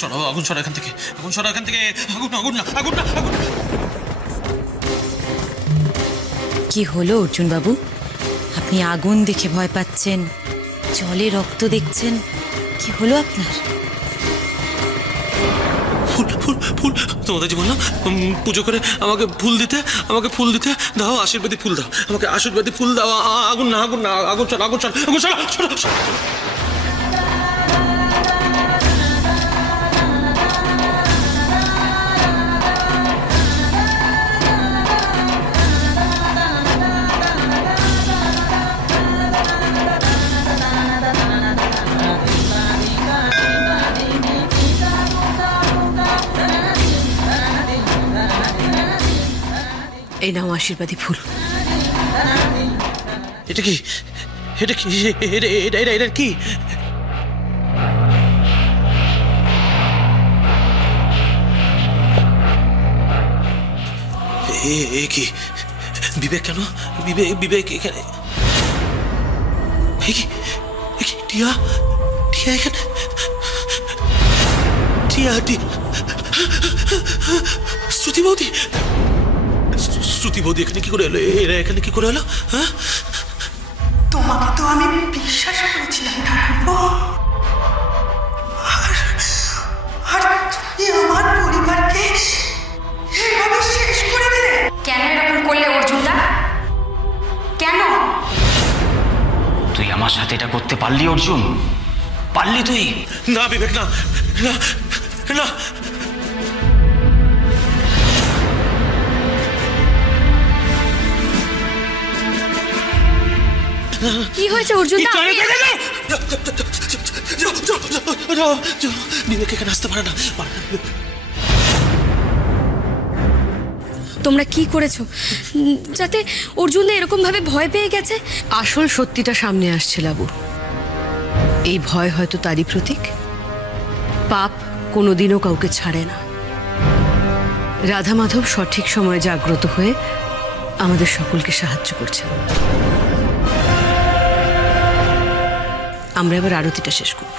সরাও, আগুন সরা এখান থেকে, আগুন সরা এখান থেকে, আগুন আগুন না, আগুন না, আগুন। কি হলো অর্জুন বাবু? আপনি আগুন দেখে ভয় পাচ্ছেন, জলে রক্ত দেখছেন, কি হলো আপনার? ফুল ফুল ফুল, তোমাদের যে বললাম পুজো করে আমাকে ফুল দিতে দাও, আশীর্বাদী ফুল দাও, আমাকে আশীর্বাদী ফুল দাও। আগুন না, আগুন না, আগুন চল, আগুন চল, আগুন চল, চল, চল। এই নাও আশীর্বাদী ফুল। এটা কি, এটা কি, এটা কি? এ কি? বিবেক কেন? বিবেক এখানে? টিয়া এখানে? টিয়া শ্রুতি বৌদি এখানে কি করে এলো? এরা এখানে কি করে এলো? হ্যাঁ, তোমাকে তো আমি বিশ্বাস করেছিলাম ঠাকুরপো, আর তুমি আমার পরিবারকে এভাবে শেষ করে দিলে। কেন এরকম করলে অর্জুনদা? কেন? তুই আমার সাথে এটা করতে পারলি অর্জুন? পারলি তুই? না বিবেক, না না না। কি হয়েছে অর্জুনদা? বিবেক এখানে আসতে পারে না। তোমরা কি করেছো যাতে অর্জুনদা এরকম ভাবে ভয় পেয়ে গেছে? আসল সত্যিটা সামনে আসছে লাবু। এই ভয় হয়তো তারই প্রতীক। পাপ কোনোদিনও কাউকে ছাড়ে না। রাধা মাধব সঠিক সময়ে জাগ্রত হয়ে আমাদের সকলকে সাহায্য করছেন। আমরা এবার আরতিটা শেষ করব।